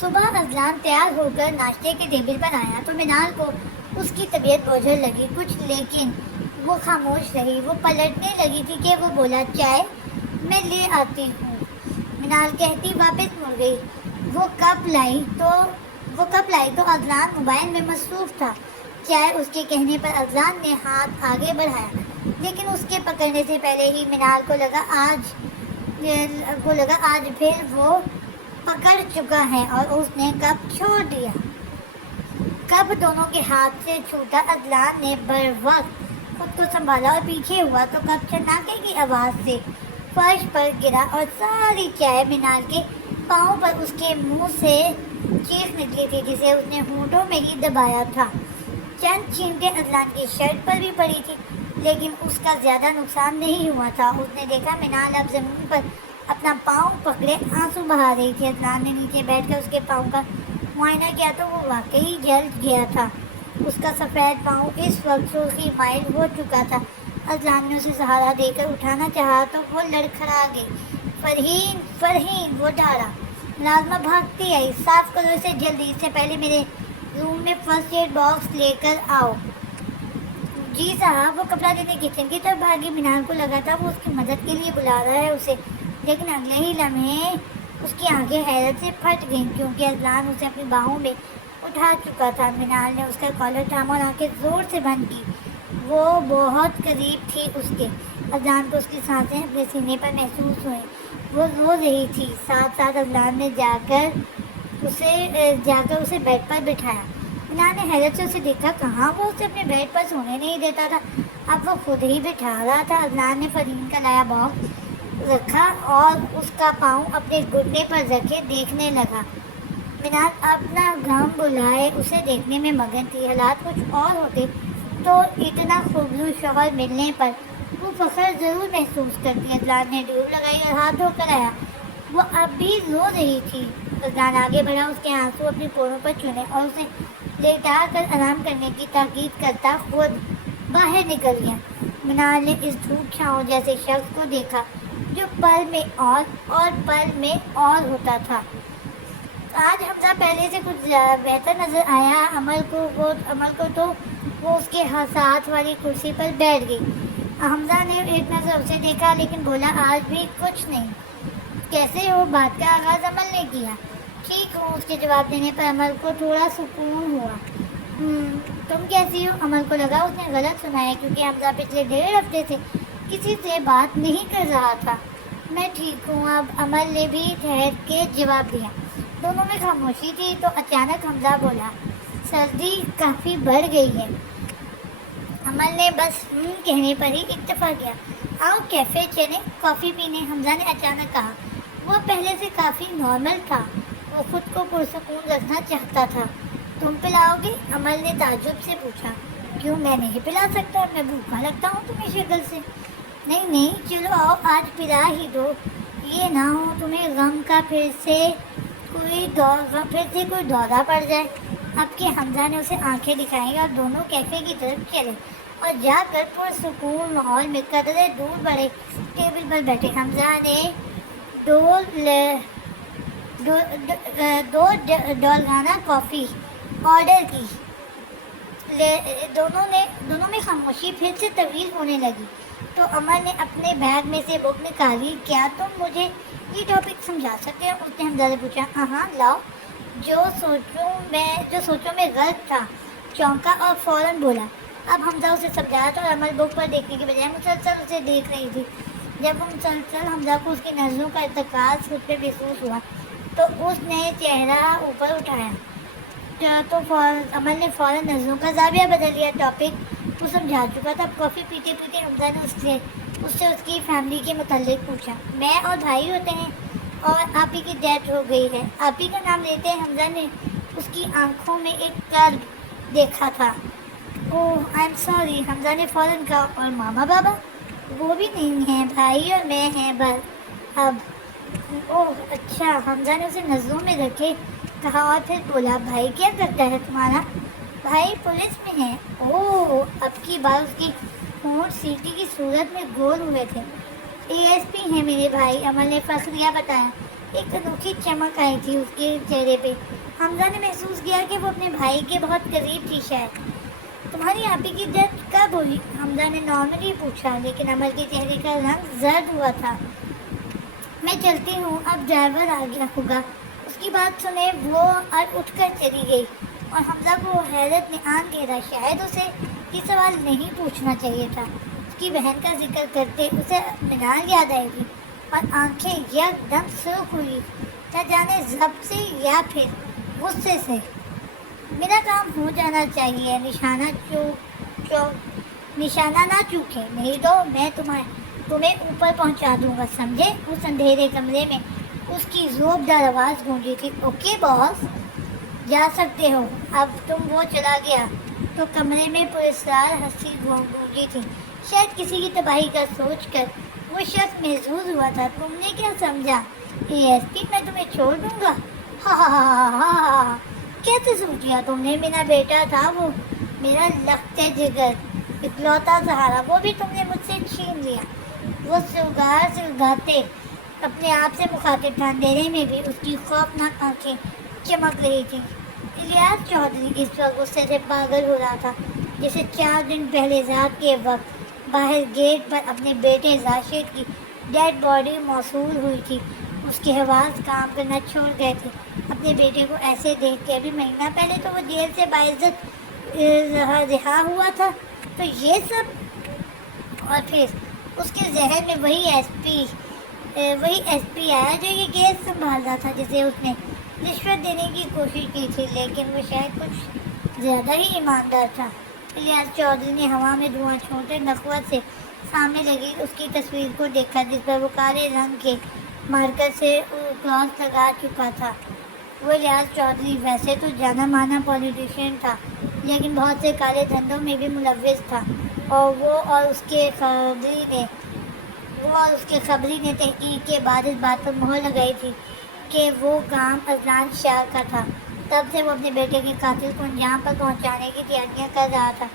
صبح اذلان تیار ہو کر ناشتے کے ٹیبل پر آیا تو منال کو اس کی طبیعت بوجھل لگی کچھ، لیکن وہ خاموش رہی۔ وہ پلٹنے لگی تھی کہ وہ بولا، چائے میں لے آتی ہوں۔ منال کہتی واپس مڑ گئی۔ وہ کپ لائی تو اذلان موبائل میں مصروف تھا۔ چائے اس کے کہنے پر اذلان نے ہاتھ آگے بڑھایا، لیکن اس کے پکڑنے سے پہلے ہی منال کو لگا آج پھر وہ پکڑ چکا ہے اور اس نے کپ چھوڑ دیا۔ کپ دونوں کے ہاتھ سے چھوٹا۔ اذلان نے بروقت خود کو سنبھالا اور پیچھے ہوا تو کپ چھناکے کی آواز سے فرش پر گرا اور ساری چائے منال کے پاؤں پر اس کے منہ سے چیخ نکلی تھی جسے اس نے ہونٹوں میں ہی دبایا تھا۔ چند چھینٹیں اذلان کی شرٹ پر بھی پڑی تھی، لیکن اس کا زیادہ نقصان نہیں ہوا تھا۔ اس نے دیکھا منال اب زمین پر اپنا پاؤں پکڑے آنسو بہا رہی تھی۔ اذلان نے نیچے بیٹھ کر اس کے پاؤں کا معائنہ کیا تو وہ واقعی جل گیا تھا۔ اس کا سفید پاؤں اس وقت سرخی مائل ہو چکا تھا۔ اذلان نے اسے سہارا دے کر اٹھانا چاہا تو وہ لڑکھڑا گئی۔ فرحین وہ ڈارا۔ ملازمہ بھاگتی آئی، صاف کرو اسے جلدی، اس سے پہلے میرے روم میں فرسٹ ایڈ باکس لے کر آؤ۔ جی صاحب۔ وہ کپڑا دینے کچن کی طرف بھاگی۔ منال کو لگا تھا وہ اس کی مدد کے لیے بلا رہا ہے اسے، لیکن اگلے ہی لمحے اس کی آنکھیں حیرت سے پھٹ گئیں کیونکہ اذلان اسے اپنی باہوں میں اٹھا چکا تھا۔ منال نے اس کا کالر تھاما اور آنکھیں زور سے بند کی۔ وہ بہت قریب تھی اس کے۔ اذلان کو اس کی سانسیں اپنے سینے پر محسوس ہوئیں۔ وہ رو رہی تھی۔ ساتھ ساتھ اذلان نے جا کر اسے بیڈ پر بٹھایا۔ منال نے حیرت سے اسے دیکھا، کہاں وہ اسے اپنے بیڈ پر سونے نہیں دیتا تھا، اب وہ خود ہی بٹھا رہا تھا۔ اذلان نے فرحین کا لایا باکس رکھا اور اس کا پاؤں اپنے گھٹنے پر رکھے دیکھنے لگا۔ منال اپنا غم بھلائے اسے دیکھنے میں مگن تھی۔ حالات کچھ اور ہوتے تو اتنا خوبصورت شوہر ملنے پر وہ فخر ضرور محسوس کرتی۔ اذلان نے ڈیوب لگائی اور ہاتھ دھو کر آیا۔ وہ اب بھی رو رہی تھی۔ اذلان آگے بڑھا، اس کے آنسو اپنی پوروں پر چنے اور اسے لیٹا کر آرام کرنے کی تاکید کرتا خود باہر نکل گیا۔ منال نے اس دھوپ چھاؤں جیسے شخص کو دیکھا جو پل میں اور پل میں اور ہوتا تھا۔ آج حمزہ پہلے سے کچھ بہتر نظر آیا عمل کو تو وہ اس کے ساتھ والی کرسی پر بیٹھ گئی۔ حمزہ نے ایک نظر اسے دیکھا لیکن بولا، آج بھی کچھ نہیں۔ کیسے ہو؟ بات کا آغاز عمل نے کیا۔ ٹھیک ہوں، اس کے جواب دینے پر عمل کو تھوڑا سکون ہوا۔ تم کیسی ہو؟ عمل کو لگا اس نے غلط سنا ہے کیونکہ حمزہ پچھلے 1.5 ہفتے سے کسی سے بات نہیں کر رہا تھا۔ میں ٹھیک ہوں، اب عمل نے بھی ٹھہر کے جواب دیا۔ دونوں میں خاموشی تھی تو اچانک حمزہ بولا، سردی کافی بڑھ گئی ہے۔ عمل نے بس کہنے پر ہی اکتفا کیا۔ آؤ کیفے چلیں کافی پینے، حمزہ نے اچانک کہا۔ وہ پہلے سے کافی نارمل تھا۔ وہ خود کو پرسکون رکھنا چاہتا تھا۔ تم پلاؤ گے؟ عمل نے تعجب سے پوچھا۔ کیوں، میں نہیں پلا سکتا؟ میں بھوکا لگتا ہوں تمہیں شکل سے۔ نہیں چلو آؤ، آج پلا ہی دو۔ یہ نہ ہو تمہیں غم کا پھر سے کوئی دورہ پڑ جائے۔ اب کہ حمزہ نے اسے آنکھیں دکھائیں اور دونوں کیفے کی طرف چلے اور جا کر پرسکون ماحول میں قدرے دور بڑے ٹیبل پر بیٹھے۔ حمزہ نے دو ڈالگانا کافی آرڈر کی۔ دونوں میں خاموشی پھر سے طویل ہونے لگی تو عمر نے اپنے بیگ میں سے بک نکالی۔ کیا تم مجھے یہ ٹاپک سمجھا سکتے ہو؟ اس نے حمزہ سے پوچھا۔ ہاں لاؤ۔ جو سوچوں میں غرق تھا چونکا اور فوراً بولا۔ اب حمزہ اسے سمجھایا تو عمل بک پر دیکھنے کے بجائے مسلسل اسے دیکھ رہی تھی۔ جب وہ مسلسل حمزہ کو اس کی نظروں کا ارتکاز خود پہ محسوس ہوا تو اس نے چہرہ اوپر اٹھایا تو عمل نے فوراً نظروں کا زاویہ بدل لیا۔ ٹاپک وہ سمجھا چکا تھا۔ کافی پیتے پیتے حمزہ نے اس سے اس کی فیملی کے متعلق پوچھا۔ میں اور بھائی ہوتے ہیں اور آپی کی ڈیتھ ہو گئی ہے۔ آپی کا نام لیتے ہیں حمزہ نے اس کی آنکھوں میں ایک کرب دیکھا تھا۔ اوہ آئی ایم سوری، حمزہ نے فوراً کہا۔ اور ماما بابا؟ وہ بھی نہیں ہیں، بھائی اور میں ہیں بس اب۔ اوہ اچھا، حمزہ نے اسے نظروں میں رکھے کہا اور پھر بولا، بھائی کیا کرتا ہے تمہارا؟ بھائی پولیس میں ہے۔ اوہ، اب کی بار اس کی ہونٹ سیٹی کی صورت میں گول ہوئے تھے۔ ASP ہیں میرے بھائی، عمل نے فخریہ بتایا۔ ایک انوکھی چمک آئی تھی اس کے چہرے پہ۔ حمزہ نے محسوس کیا کہ وہ اپنے بھائی کے بہت قریب تھی۔ شاید تمہاری آپی کی ڈیتھ کب ہوئی؟ حمزہ نے نارملی پوچھا، لیکن عمر کے چہرے کا رنگ زرد ہوا تھا۔ میں چلتی ہوں، اب ڈرائیور آ گیا ہوگا۔ اس کی بات سنے وہ اٹھ کر چلی گئی اور حمزہ کو حیرت نے آن گھیرا۔ شاید اسے یہ سوال نہیں پوچھنا چاہیے تھا۔ اس کی بہن کا ذکر کرتے اسے مینار یاد آئے گی اور آنکھیں یک دم سرخ ہوئی، نہ جانے ضبط سے یا پھر غصے سے۔ میرا کام ہو جانا چاہیے، نشانہ نہ چوکے، نہیں تو میں تمہیں اوپر پہنچا دوں گا، سمجھے؟ اس اندھیرے کمرے میں اس کی زوردار آواز گونجی تھی۔ اوکے باس، جا سکتے ہو اب تم۔ وہ چلا گیا تو کمرے میں پراسرار ہنسی گونجی تھی، شاید کسی کی تباہی کا سوچ کر وہ شخص محظوظ ہوا تھا۔ تم نے کیا سمجھا اے ایس پی، میں تمہیں چھوڑ دوں گا؟ ہاں ہاں ہاں ہاں ہاں، کیسے سوچا تم نے؟ میرا بیٹا تھا وہ، میرا لخت جگر، اکلوتا سہارا، وہ بھی تم نے مجھ سے چھین لیا۔ وہ سلگاتے اپنے آپ سے مخاطب تھا، اندھیرے میں بھی اس کی خوفناک آنکھیں چمک رہی تھیں۔ الیاس چودھری اس وقت غصے سے پاگل ہو رہا تھا، جیسے 4 دن پہلے رات کے وقت باہر گیٹ پر اپنے بیٹے راشد کی ڈیڈ باڈی موصول ہوئی تھی۔ اس کے حواس کام کرنا چھوڑ گئے تھے۔ اپنے بیٹے کو ایسے دیکھ کے، ابھی مہینہ پہلے تو وہ جیل سے باعزت رہا ہوا تھا، تو یہ سب! اور پھر اس کے ذہن میں وہی ایس پی آیا جو یہ کیس سنبھال رہا تھا، جسے اس نے رشوت دینے کی کوشش کی تھی، لیکن وہ شاید کچھ زیادہ ہی ایماندار تھا۔ الیاس چودھری نے ہوا میں دھواں چھوڑتے نخوت سے سامنے لگی اس کی تصویر کو دیکھا، جس پر وہ کالے رنگ کے مارکر سے کراس لگا چکا تھا۔ وہ الیاس چودھری ویسے تو جانا مانا پولیٹیشین تھا، لیکن بہت سے کالے دھندوں میں بھی ملوث تھا، اور وہ اور اس کے خبری نے تحقیق کے بعد اس بات پر مہر لگائی تھی کہ وہ کام اذلان شاہ کا تھا۔ تب سے وہ اپنے بیٹے کے قاتل کو انجام پر پہنچانے کی تیاریاں کر رہا تھا۔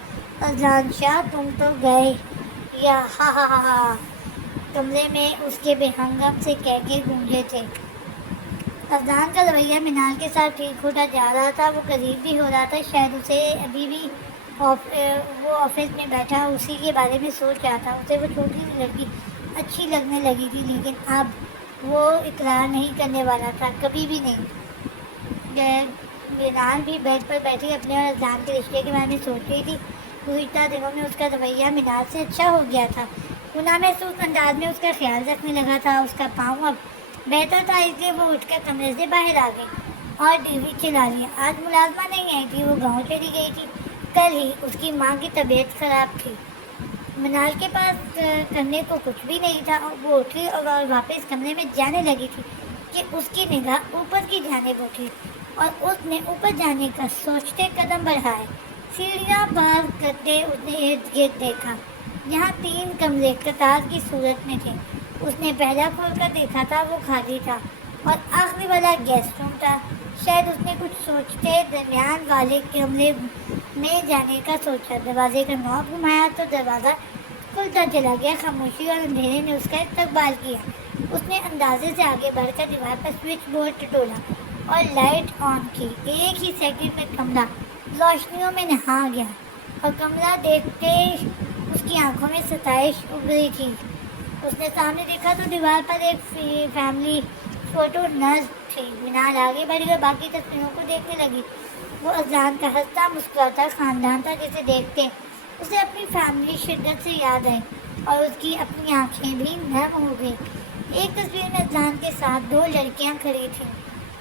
اذلان شاہ، تم تو گئے یا؟ ہاں ہاں ہاں ہاں، کمرے میں اس کے بے ہنگم سے کہکے گونجے تھے۔ اذلان کا رویہ مینال کے ساتھ ٹھیک ہوتا جا رہا تھا، وہ قریب بھی ہو رہا تھا۔ شاید اسے ابھی بھی وہ آفس میں بیٹھا اسی کے بارے میں سوچ رہا تھا۔ اسے وہ چھوٹی سی لڑکی اچھی لگنے لگی تھی، لیکن اب وہ اقرار نہیں کرنے والا تھا، کبھی بھی نہیں۔ مینال بھی بیڈ پر بیٹھی اپنے اور اذلان کے رشتے کے بارے میں سوچ رہی تھی۔ گزشتہ دنوں میں اس کا رویہ مینال سے اچھا ہو گیا تھا، وہ نامحسوس انداز میں اس کا خیال رکھنے لگا تھا۔ اس کا پاؤں اب بہتر تھا، اس لیے وہ اٹھ کر کمرے سے باہر آ گئی اور ٹی وی چلا لیا۔ آج ملازمہ نہیں آئی تھی، وہ گاؤں چلی گئی تھی۔ کل ہی اس کی ماں کی طبیعت خراب تھی۔ مینال کے پاس کرنے کو کچھ بھی نہیں تھا، وہ اٹھی اور واپس کمرے میں جانے لگی تھی کہ اس کی نگاہ اوپر کی جانب اٹھی اور اس نے اوپر جانے کا سوچتے قدم بڑھائے۔ سیڑھیاں پار کرتے اس نے ارد گرد دیکھا، یہاں 3 کمرے قطار کی صورت میں تھے۔ اس نے پہلا کھول کر دیکھا تھا، وہ خالی تھا، اور آخری والا گیسٹ روم تھا۔ شاید اس نے کچھ سوچتے درمیان والے کمرے میں جانے کا سوچا۔ دروازے کا نوب گھمایا تو دروازہ کھلتا چلا گیا۔ خاموشی اور اندھیرے نے اس کا استقبال کیا۔ اس نے اندازے سے آگے بڑھ کر دیوار پر سوئچ بورڈ ٹٹولا اور لائٹ آن کی۔ ایک ہی سیکنڈ میں کمرہ روشنیوں میں نہا گیا، اور کمرہ دیکھتے اس کی آنکھوں میں ستائش ابھری تھی۔ اس نے سامنے دیکھا تو دیوار پر ایک فیملی فوٹو نصب تھی۔ مینال آگے بڑھی اور باقی تصویروں کو دیکھنے لگی۔ وہ اذلان کا ہنستا مسکراتا خاندان تھا، جسے دیکھتے اسے اپنی فیملی شدت سے یاد آئی اور اس کی اپنی آنکھیں بھی نرم ہو گئی۔ ایک تصویر میں اذلان کے ساتھ 2 لڑکیاں کھڑی تھیں،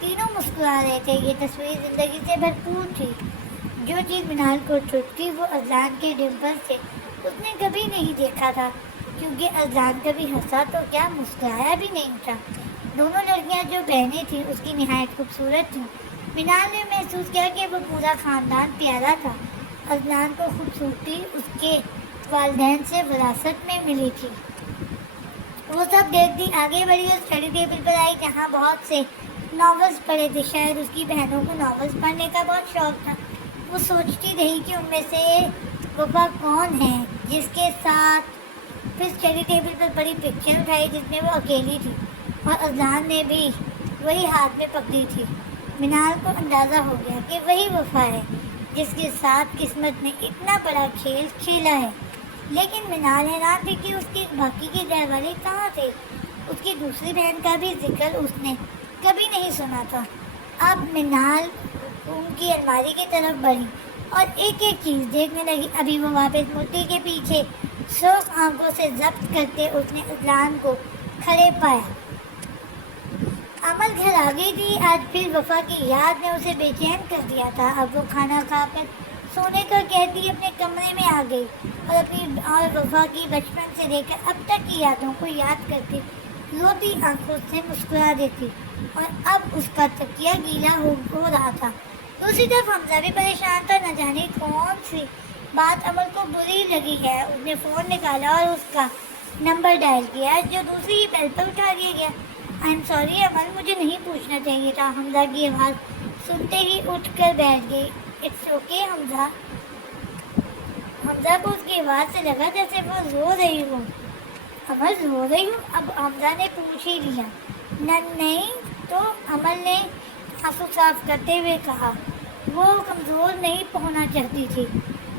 تینوں مسکرا رہے تھے۔ یہ تصویر زندگی سے بھرپور تھی۔ جو چیز مینال کو چھپتی وہ اذلان کے ڈمپل سے اس نے کبھی نہیں دیکھا تھا، کیونکہ اذلان کبھی ہنسا تو کیا مسکرایا بھی نہیں تھا۔ دونوں لڑکیاں جو بہنیں تھیں اس کی نہایت خوبصورت تھیں۔ مینال نے محسوس کیا کہ وہ پورا خاندان پیارا تھا۔ اذلان کو خوبصورتی اس کے والدین سے وراثت میں ملی تھی۔ وہ سب دیکھتی آگے بڑھی اور اسٹڈی ٹیبل پر آئی، جہاں بہت سے ناولز پڑھے تھے۔ شاید اس کی بہنوں کو ناولز پڑھنے کا بہت شوق تھا۔ وہ سوچتی رہی کہ ان میں سے وفا کون ہے جس کے ساتھ۔ پھر اسٹڈی ٹیبل پر بڑی پکچر اٹھائی جس میں وہ اکیلی تھی، اور اذلان نے بھی وہی ہاتھ میں پکڑی تھی۔ منال کو اندازہ ہو گیا کہ وہی وفا ہے جس کے ساتھ قسمت نے اتنا بڑا کھیل کھیلا ہے۔ لیکن منال حیران تھی کہ اس کے باقی کے گھر والے کہاں تھے۔ اس کی دوسری بہن کا بھی ذکر اس نے کبھی نہیں سنا تھا۔ اب منال ان کی الماری کی طرف بڑھی اور ایک ایک چیز دیکھنے لگی۔ ابھی وہ واپس مٹی کے پیچھے سرخ آنکھوں سے ضبط کرتے اس نے اذلان کو کھڑے پایا۔ عمل گھر آ گئی تھی۔ آج پھر وفا کی یاد نے اسے بے چین کر دیا تھا۔ اب وہ کھانا کھا کر سونے کا کہتی اپنے کمرے میں آ گئی اور وفا کی بچپن سے لے کر اب تک کی یادوں کو یاد کرتی روتی آنکھوں سے مسکرا دیتی، اور اب اس کا تکیہ گیلا ہو رہا تھا۔ دوسری طرف حمزہ بھی پریشان تھا، نہ جانے کون سی بات عمل کو بری لگی ہے۔ اس نے فون نکالا اور اس کا نمبر ڈائل کیا جو دوسری ہی بیل پر اٹھا دیا گیا۔ آئی ایم سوری عمل، مجھے نہیں پوچھنا چاہیے تھا۔ حمزہ کی آواز سنتے ہی اٹھ کر بیٹھ گئی۔ اٹس اوکے حمزہ۔ حمزہ کو اس کی آواز سے لگا جیسے وہ رو رہی ہو۔ عمل رو رہی ہوں؟ اب حمزہ نے پوچھ ہی لیا۔ نہیں تو، عمل نے آنسو صاف کرتے ہوئے کہا۔ وہ کمزور نہیں ہونا چاہتی تھی۔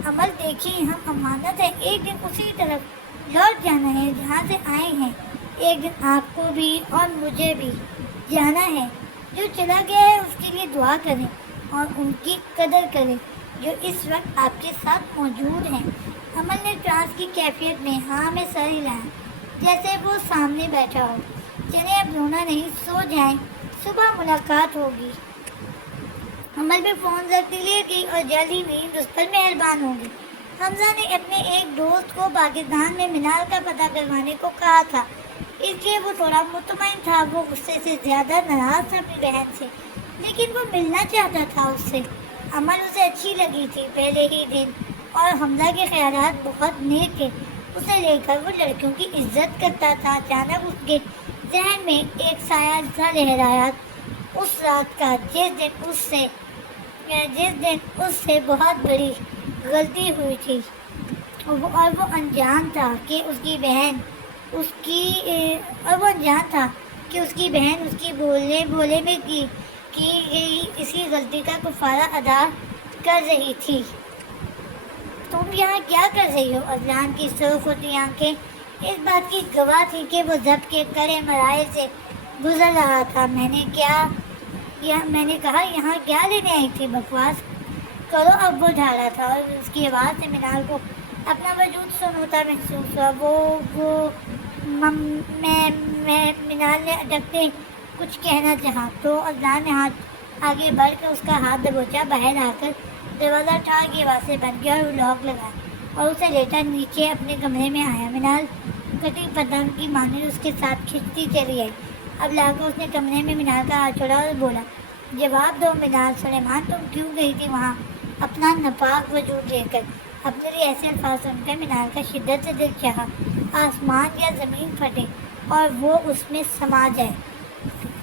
عمل دیکھیے، ہم امانت ہے، ایک دن اسی طرف لوٹ جانا ہے جہاں سے آئے ہیں۔ ایک دن آپ کو بھی اور مجھے بھی جانا ہے۔ جو چلا گیا ہے اس کے لیے دعا کریں اور ان کی قدر کریں جو اس وقت آپ کے ساتھ موجود ہیں۔ عمل نے ٹرانس کی کیفیت میں ہاں میں سر ہلایا جیسے وہ سامنے بیٹھا ہو۔ چلیں اب رونا نہیں، سو جائیں، صبح ملاقات ہوگی۔ عمل میں فون رکھ لے گئی اور جلد ہی نیند اس پر مہربان ہوگی۔ حمزہ نے اپنے ایک دوست کو پاکستان میں منال کا پتہ کروانے کو کہا تھا، اس لیے وہ تھوڑا مطمئن تھا۔ وہ غصے سے زیادہ ناراض تھا اپنی بہن سے، لیکن وہ ملنا چاہتا تھا اس سے۔ عمل اسے اچھی لگی تھی پہلے ہی دن، اور حمزہ کے خیالات بہت نیک تھے اسے لے کر۔ وہ لڑکیوں کی عزت کرتا تھا۔ اچانک اس کے ذہن میں ایک سایہ سا لہرایا اس رات کا جس دن اس سے بہت بڑی غلطی ہوئی تھی، اور وہ انجان تھا کہ اس کی بہن اس کی بولے میں کی گئی اسی غلطی کا کفارہ ادا کر رہی تھی۔ تم یہاں کیا کر رہی ہو؟ اذلان کی سرخ ہوتی آنکھیں اس بات کی گواہ تھی کہ وہ ضبط کے کڑے مراحل سے گزر رہا تھا۔ میں نے کہا یہاں کیا لینے آئی تھی؟ بکواس کرو۔ اب وہ ڈھالا تھا اور اس کی آواز سے منال کو اپنا وجود سنوتا محسوس ہوا۔ منال نے اٹکتے کچھ کہنا چاہا تو اذلان نے ہاتھ آگے بڑھ کر اس کا ہاتھ دبوچا۔ باہر آ کر دروازہ ٹھا کی آواز سے بند کیا اور لاک لگایا اور اسے لیٹا نیچے اپنے کمرے میں آیا۔ منال کٹی پتنگ کی مانند اس کے ساتھ کھنچتی چلی آئی۔ اب لا کر اس نے کمرے میں منال کا ہاتھ چھوڑا اور بولا، جواب دو منال۔ سلیمان، تم کیوں گئی تھی وہاں اپنا ناپاک وجود لے کر؟ اپنے لیے ایسے الفاظ سن کر منال کا شدت سے دل چاہا آسمان یا زمین پھٹے اور وہ اس میں سما جائے۔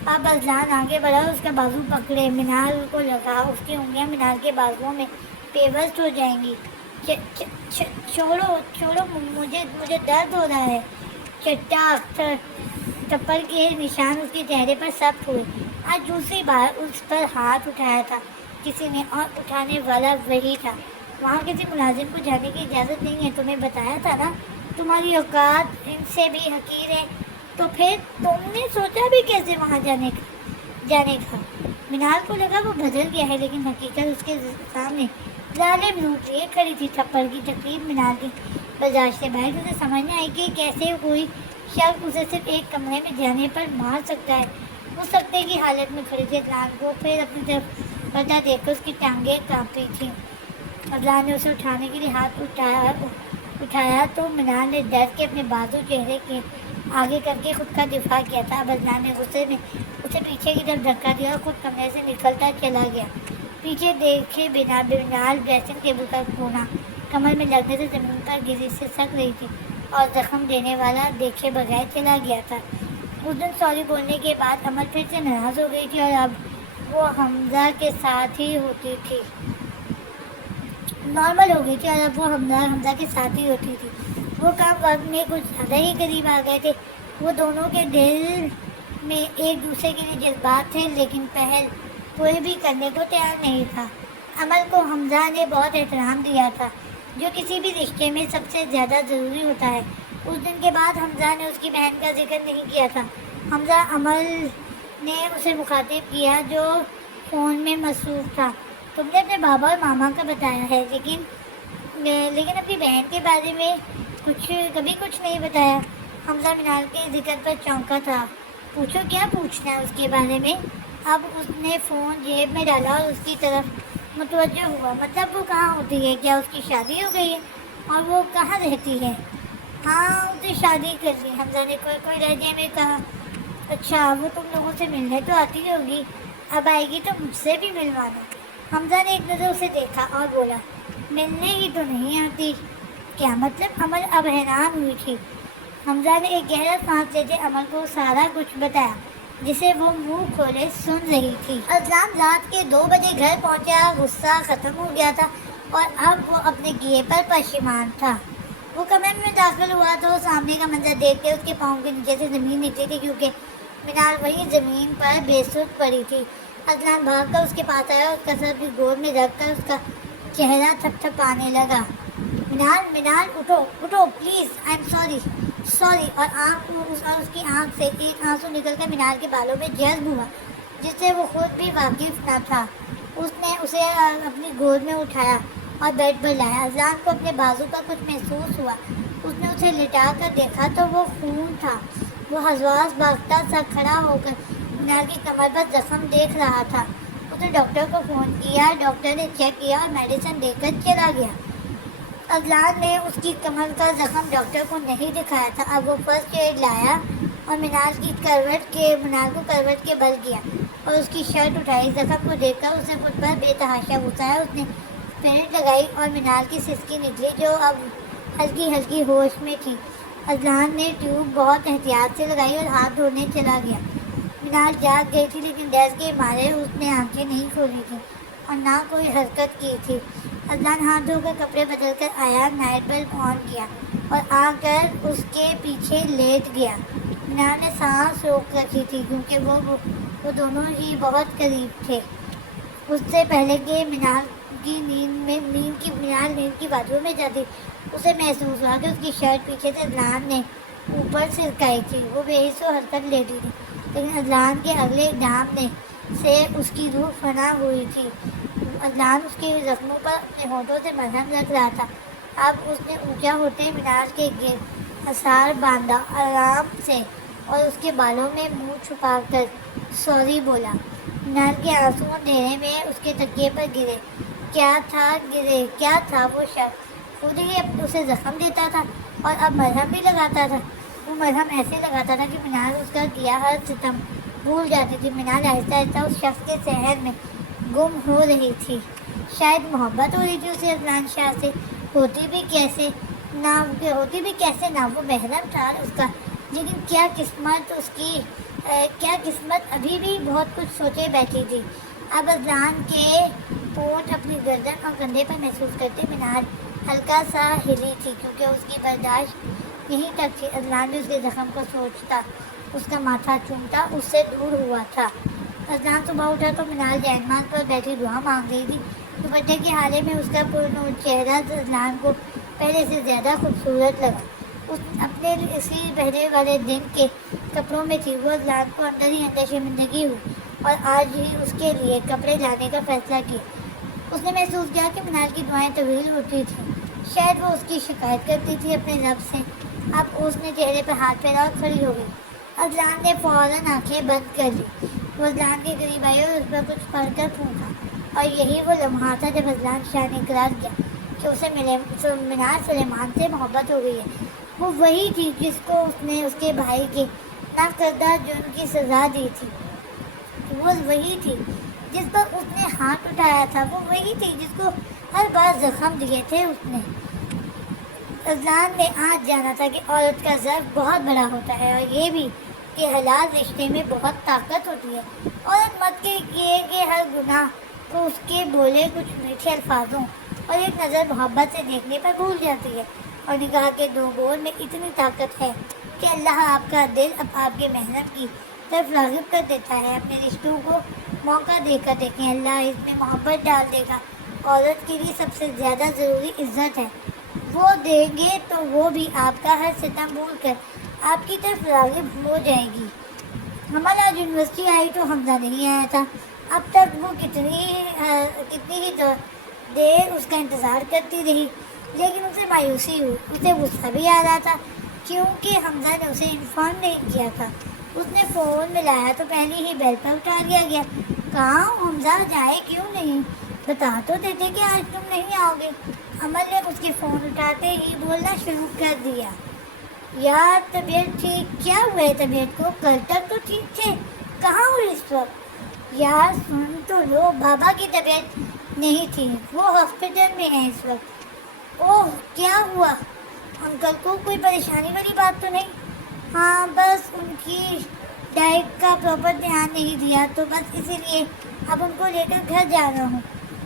اب اذلان آگے بڑھا اور اس کا بازو پکڑے۔ منال کو لگا اس کی انگلیاں منال کے بازوؤں میں پیوست ہو جائیں گی۔ چھوڑو، مجھے درد ہو رہا ہے۔ چٹاک تپل کے نشان اس کے چہرے پر سخت ہوئے۔ آج دوسری بار اس پر ہاتھ اٹھایا تھا کسی نے، اور اٹھانے والا وہی تھا۔ وہاں کسی ملازم کو جانے کی اجازت نہیں ہے، تمہیں بتایا تھا نا؟ تمہاری اوقات ان سے بھی حقیر ہے، تو پھر تم نے سوچا بھی کیسے وہاں جانے کا؟ منال کو لگا وہ بدل گیا ہے، لیکن حقیقت اس کے سامنے ظالم روپ لیے کھڑی تھی۔ تھپڑ کی تکلیف منال کی برداشت سے باہر اسے سمجھ نہ آئی کہ کیسے کوئی شخص اسے صرف ایک کمرے میں جانے پر مار سکتا ہے۔ وہ سکتے کی حالت میں کھڑی تھی۔ اذلان کو پھر اپنی طرف بڑھتا دیکھ کر اس کی ٹانگیں کانپ رہی تھیں۔ اذلان نے اسے اٹھانے کے لیے ہاتھ اٹھایا تو منال نے ڈر کے اپنے بازو چہرے کے آگے کر کے خود کا دفاع کیا تھا۔ اب اذلان نے غصے میں اسے پیچھے کی طرف دھکا دیا اور خود کمرے سے نکلتا چلا گیا۔ پیچھے دیکھے بنا منال ڈریسنگ ٹیبل کا کونا کمر میں لگنے سے زمین پر گری سے سک رہی تھی اور زخم دینے والا دیکھے بغیر چلا گیا تھا۔ اس دن سوری بولنے کے بعد عمل پھر سے ناراض ہو گئی تھی اور اب وہ حمزہ کے ساتھ ہی ہوتی تھی۔ نارمل ہو گئی تھی اور اب وہ حمزہ کے ساتھ ہی ہوتی تھی۔ وہ کام وقت میں کچھ زیادہ ہی قریب آ گئے تھے۔ وہ دونوں کے دل میں ایک دوسرے کے لیے جذبات تھے، لیکن پہل کوئی بھی کرنے کو تیار نہیں تھا۔ عمل کو حمزہ نے بہت احترام دیا تھا، جو کسی بھی رشتے میں سب سے زیادہ ضروری ہوتا ہے۔ اس دن کے بعد حمزہ نے اس کی بہن کا ذکر نہیں کیا تھا۔ حمزہ عمل نے اسے مخاطب کیا جو فون میں مصروف تھا۔ تم نے اپنے بابا اور ماما کا بتایا ہے، لیکن اپنی بہن کے بارے میں کبھی کچھ نہیں بتایا۔ حمزہ منال کے ذکر پر چونکا تھا۔ پوچھو، کیا پوچھنا ہے اس کے بارے میں؟ اب اس نے فون جیب میں ڈالا اور اس کی طرف متوجہ ہوا۔ مطلب وہ کہاں ہوتی ہے؟ کیا اس کی شادی ہو گئی ہے؟ اور وہ کہاں رہتی ہے؟ ہاں، اس نے شادی کر لی، حمزہ نے کوئی لہجے میں کہا۔ اچھا، وہ تم لوگوں سے ملنے تو آتی ہوگی، اب آئے گی تو مجھ سے بھی ملوانا۔ حمزہ نے ایک نظر اسے دیکھا اور بولا، ملنے ہی تو نہیں آتی۔ کیا مطلب؟ عمل اب حیران ہوئی تھی۔ حمزہ نے ایک گہرا سانس لیتے عمل کو سارا کچھ بتایا، جسے وہ منہ کھولے سن رہی تھی۔ اذلان رات کے 2 بجے گھر پہنچا، غصہ ختم ہو گیا تھا اور اب وہ اپنے کیے پر پشیمان تھا۔ وہ کمرے میں داخل ہوا تو سامنے کا منظر دیکھ کے اس کے پاؤں کے نیچے سے زمین نکلی تھی، کیونکہ منال وہی زمین پر بے سود پڑی تھی۔ اذلان بھاگ کر اس کے پاس آیا، اس کا سر اپنی گود میں رکھ کر اس کا چہرہ تھپ تھپانے لگا۔ منال اٹھو پلیز، آئی ایم سوری۔ اور اس کی آنکھ سے ایک آنسو نکل کر منال کے بالوں میں جذب ہوا، جس سے وہ خود بھی واقف نہ تھا۔ اس نے اسے اپنی گود میں اٹھایا اور بیڈ پر لایا۔ اذلان کو اپنے بازو کا کچھ محسوس ہوا۔ اس نے اسے لٹا کر دیکھا تو وہ خون تھا۔ وہ حواس باختہ سا کھڑا ہو کر منال کی کمر پر زخم دیکھ رہا تھا۔ اس نے ڈاکٹر کو فون کیا، ڈاکٹر نے چیک کیا اور میڈیسن دے کر چلا گیا۔ اذلان نے اس کی کمر کا زخم ڈاکٹر کو نہیں دکھایا تھا۔ اب وہ فرسٹ ایڈ لایا اور منال کو کروٹ کے بل گیا اور اس کی شرٹ اٹھائی۔ زخم کو دیکھ کر اس نے خود پر بے تحاشا غصہ آیا۔ اس نے اسپرٹ لگائی اور منال کی سسکی نکلی، جو اب ہلکی ہوش میں تھی۔ اذلان نے ٹیوب بہت احتیاط سے لگائی اور ہاتھ دھونے چلا گیا۔ منال جاگ گئی تھی، لیکن ڈر کے مارے اس نے آنکھیں نہیں کھولی تھیں اور نہ کوئی حرکت کی تھی۔ اذلان ہاتھ دھو کر کپڑے بدل کر آیا، نائٹ بلب آن کیا اور آ کر اس کے پیچھے لیٹ گیا۔ منال نے سانس روک رکھی تھی، کیونکہ وہ دونوں ہی بہت قریب تھے۔ اس سے پہلے کہ منال کی باتوں میں جاتی، اسے محسوس ہوا کہ اس کی شرٹ پیچھے سے اذلان نے اوپر سرکائی تھی۔ وہ بے حس و حرکت لیٹی تھی، لیکن اذلان کے اگلے اقدام سے اس کی روح فنا ہوئی تھی۔ اذلان اس کے زخموں پر اپنے ہونٹوں سے مرہم رکھ رہا تھا۔ اب اس نے اونچا ہوتے منال کے حصار باندھا آرام سے اور اس کے بالوں میں منہ چھپا کر سوری بولا۔ منال کے آنسو اندھیرے میں اس کے تکیے پر گرے۔ کیا تھا وہ شخص؟ خود ہی اسے زخم دیتا تھا اور اب مرہم بھی لگاتا تھا۔ وہ مرہم ایسے لگاتا تھا کہ منال اس کا کیا ہر ستم بھول جاتی تھی۔ منال آہستہ آہستہ اس شخص کے صحن میں گم ہو رہی تھی۔ شاید محبت ہو رہی تھی اسے اذلان شاہ سے، ہوتی بھی کیسے نہ وہ محرم تھا اس کا، لیکن کیا قسمت ابھی بھی بہت کچھ سوچے بیٹھی تھی۔ اب اذلان کے پونچھ اپنی گردن اور کندھے پر محسوس کرتے منال ہلکا سا ہلی تھی، کیونکہ اس کی برداشت یہیں تک تھی۔ اذلان بھی اس کے زخم کو سوچتا، اس کا ماتھا چومتا، اس سے دور ہوا تھا۔ اذلان صبح اٹھا تو منال جینماز پر بیٹھی دعا مانگ رہی تھی۔ دوپٹے کے حالے میں اس کا پرنور چہرہ اذلان کو پہلے سے زیادہ خوبصورت لگا۔ اس اپنے اسی پہلے والے دن کے کپڑوں میں تھی۔ وہ اذلان کو اندر ہی اندر شرمندگی ہوئی اور آج ہی اس کے لیے کپڑے لانے کا فیصلہ کیا۔ اس نے محسوس کیا کہ منال کی دعائیں طویل ہوتی تھیں، شاید وہ اس کی شکایت کرتی تھی اپنے رب سے۔ اب اس نے چہرے پر ہاتھ پھیرا اور کھڑی ہو گئی۔ اذلان نے فوراً آنکھیں بند کر لی۔ وہ اذلان کے قریب آئی اور اس پر کچھ پڑھ کر پھونکا، اور یہی وہ لمحہ تھا جب اذلان شاہ نے اقرار کیا کہ اسے منال سلیمان سے محبت ہو گئی ہے۔ وہ وہی تھی جس کو اس نے اس کے بھائی کے ناکردہ جرم کی سزا دی تھی۔ وہ وہی تھی جس پر اس نے ہاتھ اٹھایا تھا۔ وہ وہی تھی جس کو ہر بار زخم دیے تھے اس نے۔ اذلان نے آج جانا تھا کہ عورت کا ضرر بہت بڑا ہوتا ہے، اور یہ بھی کہ حلال رشتے میں بہت طاقت ہوتی ہے۔ عورت مرد کے کیے گئے ہر گناہ کو اس کے بولے کچھ میٹھے الفاظوں اور ایک نظر محبت سے دیکھنے پر بھول جاتی ہے۔ اور نگاہ کے دو گول میں اتنی طاقت ہے کہ اللہ آپ کا دل اب آپ کے محرم کی طرف راغب کر دیتا ہے۔ اپنے رشتوں کو موقع دے کر دیکھیں، اللہ اس میں محبت ڈال دے گا۔ عورت کے لیے سب سے زیادہ ضروری عزت ہے، وہ دیں گے تو وہ بھی آپ کا ہر ستم بھول کر آپ کی طرف راغب ہو جائے گی۔ ہمارا آج یونیورسٹی آئی تو حمزہ نہیں آیا تھا۔ اب تک وہ کتنی ہی دیر اس کا انتظار کرتی رہی، لیکن اسے مایوسی ہوئی، اسے غصہ بھی آ رہا تھا کیونکہ حمزہ نے اسے انفارم نہیں کیا تھا۔ اس نے فون ملایا تو پہلے ہی بیل پر اٹھا لیا گیا۔ کہاں حمزہ جائے کیوں نہیں؟ بتا تو دیتے کہ آج تم نہیں آؤ گے۔ امل نے اس کے فون اٹھاتے ہی بولنا شروع کر دیا، یار طبیعت ٹھیک کیا ہوا ہے؟ طبیعت کو کل تک تو ٹھیک تھے، کہاں ہو اس وقت؟ یار سن تو لو، بابا کی طبیعت نہیں تھی، وہ ہاسپٹل میں ہے اس وقت۔ اوہ کیا ہوا؟ انکل کو کوئی پریشانی والی بات تو نہیں؟ ہاں بس ان کی ڈائٹ کا پراپر دھیان نہیں دیا تو بس اسی لیے اب ان کو لے کر گھر جا رہا ہوں۔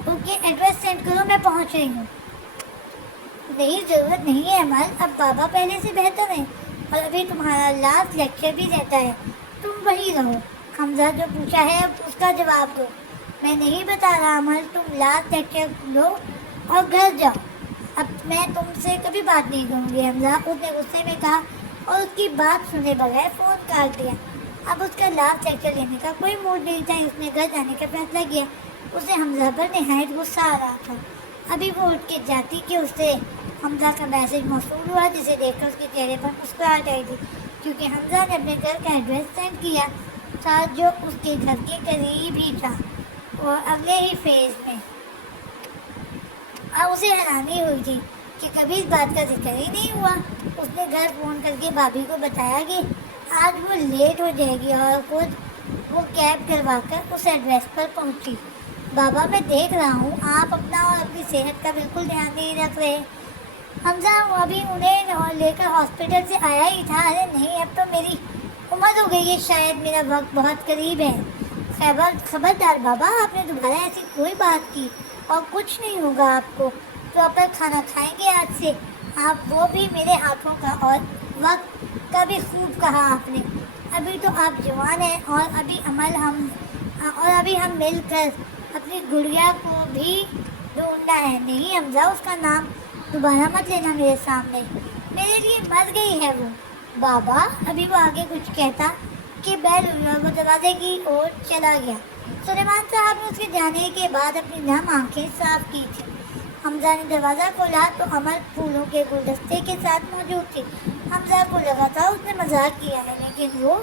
اوکے ایڈریس سینڈ کرو، میں پہنچ رہی ہوں۔ نہیں ضرورت نہیں ہے امل، اب بابا پہلے سے بہتر ہیں اور ابھی تمہارا لاسٹ لیکچر بھی رہتا ہے، تم وہی رہو۔ حمزہ جو پوچھا ہے اب اس کا جواب دو۔ میں نہیں بتا رہا امل، تم لاسٹ لیکچر لو اور گھر جاؤ، اب میں تم سے کبھی بات نہیں کروں گی حمزہ، اس نے غصے میں کہا اور اس کی بات سنے بغیر فون کاٹ دیا۔ اب اس کا لاسٹ لیکچر لینے کا کوئی موڈ نہیں تھا، اس نے گھر جانے کا فیصلہ کیا۔ اسے حمزہ پر نہایت غصہ آ رہا تھا۔ ابھی وہ اٹھ کے جاتی کہ اس سے حمزہ کا میسج موصول ہوا، جسے دیکھ کر اس کے چہرے پر مسکراہٹ آئی تھی، کیونکہ حمزہ نے اپنے گھر کا ایڈریس سینڈ کیا تھا جو اس کے گھر کے قریب ہی تھا اور اگلے ہی فیز میں۔ اب اسے حیرانی ہوئی تھی کہ کبھی اس بات کا ذکر ہی نہیں ہوا۔ اس نے گھر فون کر کے بھابھی کو بتایا کہ آج وہ لیٹ ہو جائے گی اور خود وہ کیب کروا کر اس ایڈریس پر پہنچی۔ بابا میں دیکھ رہا ہوں آپ اپنا اور اپنی صحت کا بالکل دھیان نہیں رکھ رہے۔ حمزہ ابھی انہیں لے کر ہاسپٹل سے آیا ہی تھا۔ ارے نہیں، اب تو میری عمر ہو گئی ہے، شاید میرا وقت بہت قریب ہے۔ خبردار بابا، آپ نے دوبارہ ایسی کوئی بات کی اور کچھ نہیں ہوگا آپ کو۔ پراپر کھانا کھائیں گے آج سے آپ، وہ بھی میرے ہاتھوں کا، اور وقت کا بھی خوب کہا آپ نے۔ ابھی تو آپ جوان ہیں اور ابھی ہم مل کر اپنی گڑیا کو بھی ڈھونڈنا ہے۔ نہیں حمزہ، اس کا نام دوبارہ مت لینا میرے سامنے، میرے لیے مر گئی ہے وہ۔ بابا ابھی وہ آگے کچھ کہتا کہ بیل ہوئی اور وہ دروازے کی اور چلا گیا۔ سلیمان صاحب نے اس کے جانے کے بعد اپنی نم آنکھیں صاف کی تھی۔ حمزہ نے دروازہ کھولا تو امل پھولوں کے گلدستے کے ساتھ موجود تھی۔ حمزہ کو لگا تھا اس نے مذاق کیا ہے، لیکن وہ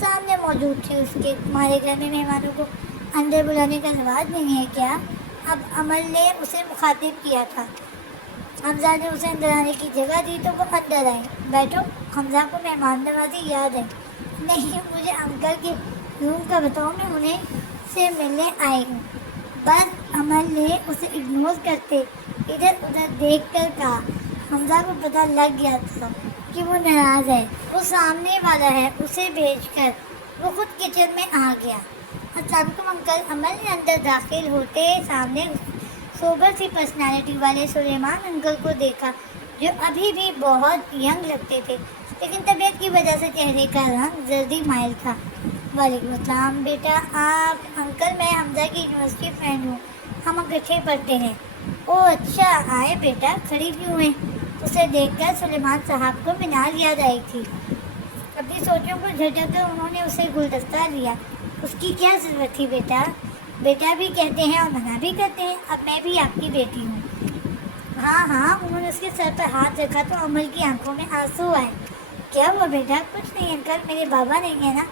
سامنے موجود تھی۔ اس کے تمہارے گھر میں مہمانوں کو اندر بلانے کا رواج نہیں ہے کیا؟ اب امل نے اسے مخاطب کیا تھا۔ حمزہ نے اسے اندر آنے کی جگہ دی تو وہ اندر آئی۔ بیٹھو۔ حمزہ کو مہمان نوازی یاد ہے؟ نہیں، مجھے انکل کے روم کا بتاؤ، میں انہیں سے ملنے آئی ہوں۔ بس امل نے اسے اگنور کرتے ادھر ادھر دیکھ کر کہا۔ حمزہ کو پتہ لگ گیا تھا کہ وہ ناراض ہے، وہ سامنے والا ہے، اسے بھیج کر وہ خود کچن میں آ گیا۔ السلام علیکم انکل۔ امل نے اندر داخل ہوتے سامنے سوبر سی پرسنالٹی والے سلیمان انکل کو دیکھا، جو ابھی بھی بہت ینگ لگتے تھے، لیکن طبیعت کی وجہ سے چہرے کا رنگ زردی مائل تھا۔ وعلیکم السلام بیٹا۔ آپ؟ انکل میں حمزہ کی یونیورسٹی فرینڈ ہوں، ہم اکٹھے پڑھتے ہیں۔ اوہ اچھا، آئے بیٹا، کھڑی کیوں ہیں؟ اسے دیکھ کر سلیمان صاحب کو منال یاد آئی تھی۔ اپنی سوچوں کو جھٹک کر انہوں نے اسے گلدستہ لیا۔ اس کی کیا ضرورت تھی بیٹا؟ بیٹا بھی کہتے ہیں اور منع بھی کرتے ہیں، اب میں بھی آپ کی بیٹی ہوں۔ ہاں ہاں، انہوں نے اس کے سر پر ہاتھ رکھا تو امل کی آنکھوں میں آنسو آئے۔ کیا ہوا بیٹا؟ کچھ نہیں انکل، میرے بابا نہیں ہیں نا،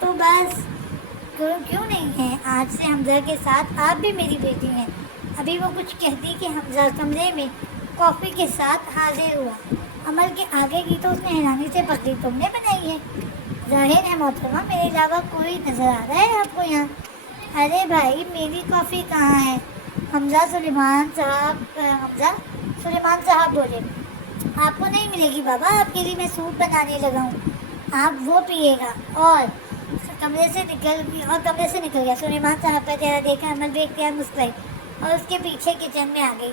تو بس۔ کیوں نہیں ہیں؟ آج سے حمزہ کے ساتھ آپ بھی میری بیٹی ہیں۔ ابھی وہ کچھ کہتی کہ حمزہ کمرے میں کافی کے ساتھ حاضر ہوا۔ امل کے آگے کی تو اس نے حیرانی سے پکڑی، تم نے بنائی ہے؟ ظاہر ہے محترمہ، میرے علاوہ کوئی نظر آ رہا ہے آپ کو یہاں؟ ارے بھائی، میری کافی کہاں ہے؟ سلیمان صاحب بولے۔ آپ کو نہیں ملے گی بابا، آپ کے لیے میں سوپ بنانے لگا ہوں، آپ وہ پیے گا۔ اور کمرے سے نکل گیا۔ سلیمان صاحب کا چہرہ دیکھا امل بھی اختیار مسکرائی اور اس کے پیچھے کچن میں آ گئی،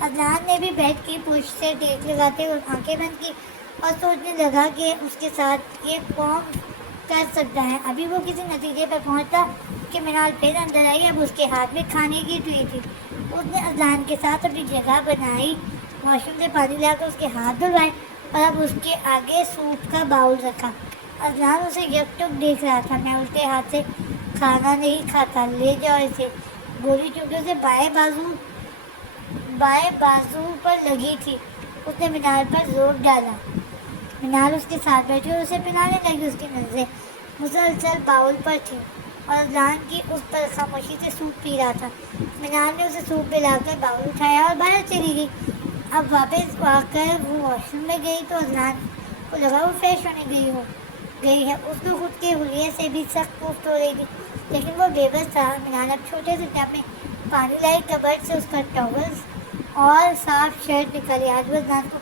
عدنان نے بھی بیڈ کی پشت سے ٹیک لگاتے ہوئے آنکھیں بند کی اور سوچنے لگا کہ اس کے ساتھ یہ کون کر سکتا ہے۔ ابھی وہ کسی نتیجے پر پہنچا کہ منال پھر اندر آئی۔ اب اس کے ہاتھ میں کھانے کی ٹرے تھی۔ اس نے عدنان کے ساتھ اپنی جگہ بنائی، واش روم سے پانی لا کر اس کے ہاتھ دھلوائے اور اب اس کے آگے سوپ کا باؤل رکھا۔ عدنان اسے یکٹک دیکھ رہا تھا۔ میں الٹے ہاتھ سے کھانا نہیں کھاتا، لے جاؤ اسے، بولی چونکہ اسے بائیں بازو پر لگی تھی۔ اس نے منال پر زور ڈالا۔ منال اس کے ساتھ بیٹھی اور اسے پلانے لگی۔ اس کی نظریں مسلسل باؤل پر تھی اور عدنان کی اس پر خاموشی سے سوپ پی رہا تھا۔ منال نے اسے سوپ پلا کر باؤل اٹھایا اور باہر چلی گئی۔ اب واپس آ کر وہ واش روم میں گئی تو عدنان کو لگا وہ فریش ہونے گئی ہے۔ اس کو خود کے حلیے سے بھی سخت کوفت ہو رہی تھی، لیکن وہ بے بس تھا۔ منال اب چھوٹے سے ٹب میں پانی لائی، کبرڈ سے اس کا ٹاولز اور صاف شرٹ نکالی۔ آج وہ عدنان کو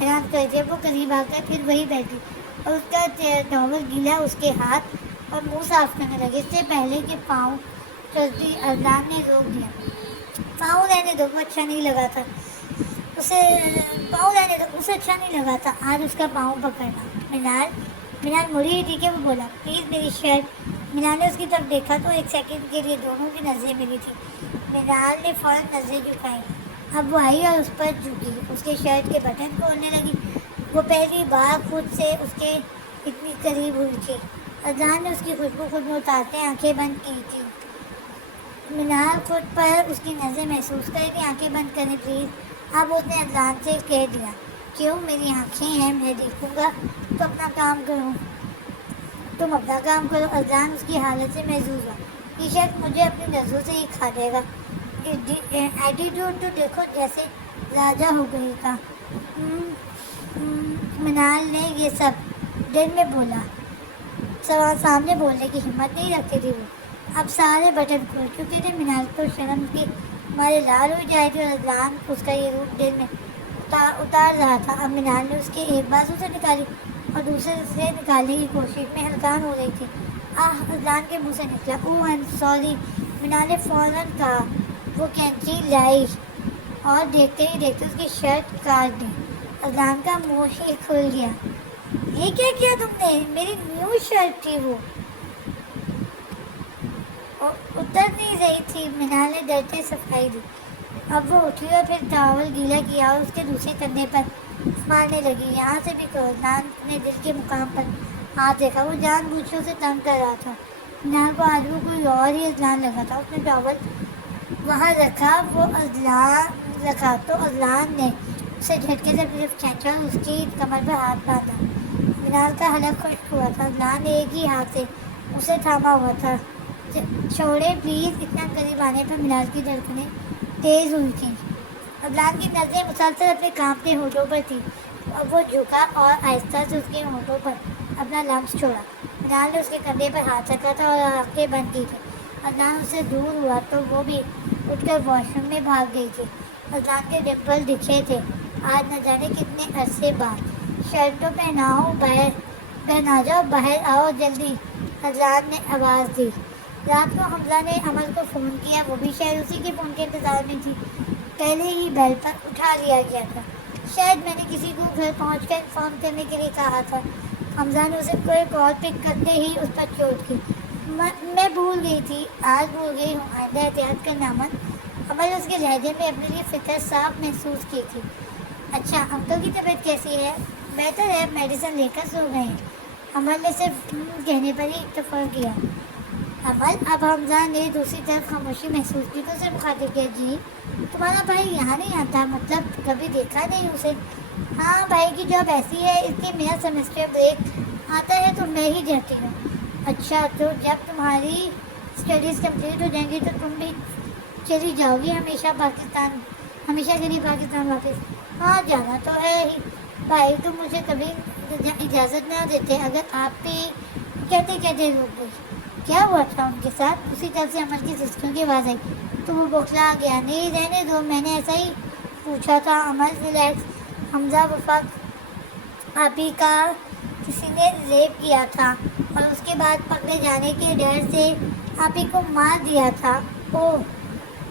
حیران کر دیا۔ وہ قریب آ کر پھر وہی بیٹھی اور اس کا ٹاول گیلا اس کے ہاتھ اور منہ صاف کرنے لگے۔ اس سے پہلے کہ پاؤں چلتی عدنان نے روک دیا۔ پاؤں رہنے دو، وہ اچھا نہیں لگا تھا اسے اچھا نہیں لگا تھا آج اس کا پاؤں پکڑنا۔ منال مڑی ہی تھی کہ وہ بولا، پلیز میری شرٹ۔ منال نے اس کی طرف دیکھا تو ایک سیکنڈ کے لیے دونوں کی نظریں ملی تھی۔ منال نے فوراً نظریں جھکائیں۔ اب وہ آئی اور اس پر جھکی، اس کے شرٹ کے بٹن کھولنے لگی۔ وہ پہلی بار خود سے اس کے اتنی قریب ہوئی تھی۔ عدنان نے اس کی خوشبو خود میں اتارتے آنکھیں بند کی تھی۔ منال خود پر اس کی نظریں محسوس کرے گی۔ آنکھیں بند کریں پلیز۔ اب اس نے عدنان سے کہہ دیا، کیوں؟ میری آنکھیں ہیں، میں دیکھوں گا، تو اپنا کام کرو۔ تم اپنا کام کرو۔ عدنان اس کی حالت سے محظوظ ہوا۔ یہ شخص مجھے اپنی نظروں سے ہی کھا دے گا۔ ایٹیٹیوڈ تو دیکھو، جیسے راجا ہو گئی تھا۔ منال نے یہ سب دل میں بولا، سامنے بولنے کی ہمت نہیں رکھتی تھی۔ وہ اب سارے بٹن کھول چکے تھے۔ منال کو شرم کی مارے لال ہو جائے تھی اور عدنان اس کا یہ روپ دل میں اتار رہا تھا۔ اب منال نے اس کے ایک بازو سے نکالی اور دوسرے سے نکالنے کی کوشش میں ہلکان ہو رہی تھی۔ عدنان کے منہ سے نکلا، اوہ آئی ایم سوری۔ منال نے فوراً کہا۔ وہ کینچی لائی اور دیکھتے ہی دیکھتے اس کی شرٹ کاٹ دی۔ عدنان کا منہ ہی کھل گیا۔ یہ کیا کیا تم نے؟ میری نیو شرٹ تھی، وہ اتر نہیں رہی تھی۔ منال نے ڈرتے صفائی دی۔ اب وہ اٹھی اور پھر ٹاول گیلا کیا اور اس کے دوسرے کندھے پر مارنے لگی۔ یہاں سے بھی کرو۔ عدنان نے دل کے مقام پر ہاتھ دیکھا۔ وہ جان بوجھ کے اسے تنگ کر رہا تھا۔ منال کو آج وہ کوئی اور ہی عدنان لگا تھا۔ اس نے ٹاول وہاں رکھا تو عدنان نے اسے جھٹکے سے صرف کھینچا اور اس کی کمر پر ہاتھ باندھا۔ منال کا حلق خشک ہوا تھا۔ عدنان نے ایک ہی ہاتھ سے اسے تھاما ہوا تھا۔ چھوڑے پلیز۔ اتنا قریب آنے پر منال کی دھڑکنیں تیز ہوئی تھیں۔ عدنان کی نظریں مسلسل اپنے کانپتے ہونٹوں پر تھی۔ اب وہ جھکا اور آہستہ سے اس کے ہونٹوں پر اپنا لمس چھوڑا۔ منال نے اس کے کندھے پر ہاتھ رکھا تھا اور آنکھیں بند کی تھی۔ عدنان اس سے دور ہوا تو وہ بھی اٹھ کر واش روم میں بھاگ گئی تھی۔ عدنان کے ڈمپل دکھے تھے آج نہ جانے کتنے عرصے بعد۔ شرٹ تو پہنا جاؤ، باہر آؤ جلدی، عدنان نے آواز دی۔ رات کو حمزہ نے عمل کو فون کیا، وہ بھی شاید اسی کے فون کے انتظار میں تھی۔ پہلے ہی بیل پر اٹھا لیا گیا تھا۔ شاید میں نے کسی کو گھر پہنچ کر انفارم کرنے کے لیے کہا تھا۔ حمزہ نے اسے کوئی کال پک کرتے ہی اس پر چوٹ کی۔ میں بھول گئی تھی، آج بھول گئی ہوں، آئندہ احتیاط کرنا عمل۔ عمل اس کے لہجے میں اپنے لیے فطر صاف محسوس کی تھی۔ اچھا، انکل کی طبیعت کیسی ہے؟ بہتر ہے، میڈیسن لے کر سو گئے ہیں۔ عمل نے صرف کہنے پر ہی اکتفا کیا۔ عمل، اب حمزہ نے دوسری طرف خاموشی محسوس کی تو اسے مخاطب کیا، جی تمہارا بھائی یہاں نہیں آتا؟ مطلب کبھی دیکھا نہیں اسے؟ ہاں، بھائی کی جاب ایسی ہے، اس کے میرا سیمسٹر بریک آتا ہے تو میں ہی جاتی ہوں۔ اچھا، تو جب تمہاری اسٹڈیز کمپلیٹ ہو جائیں گی تو تم بھی چلی جاؤ گی ہمیشہ کے لیے پاکستان واپس؟ ہاں، جانا تو ہے ہی۔ بھائی تم مجھے کبھی اجازت نہ دیتے؟ اگر آپ بھی کہتے رک گئی۔ کیا ہوا تھا ان کے ساتھ؟ اسی طرف سے عمل کی سسکیوں کی آواز آئی تو وہ بوکھلا گیا۔ نہیں، رہنے دو، میں نے ایسا ہی پوچھا تھا۔ عمل، ریلیکس۔ حمزہ، وفاق آپ ہی کا کسی نے ریپ کیا تھا اور اس کے بعد پکڑے جانے کے ڈر سے آپ ہی کو مار دیا تھا۔ اوہ،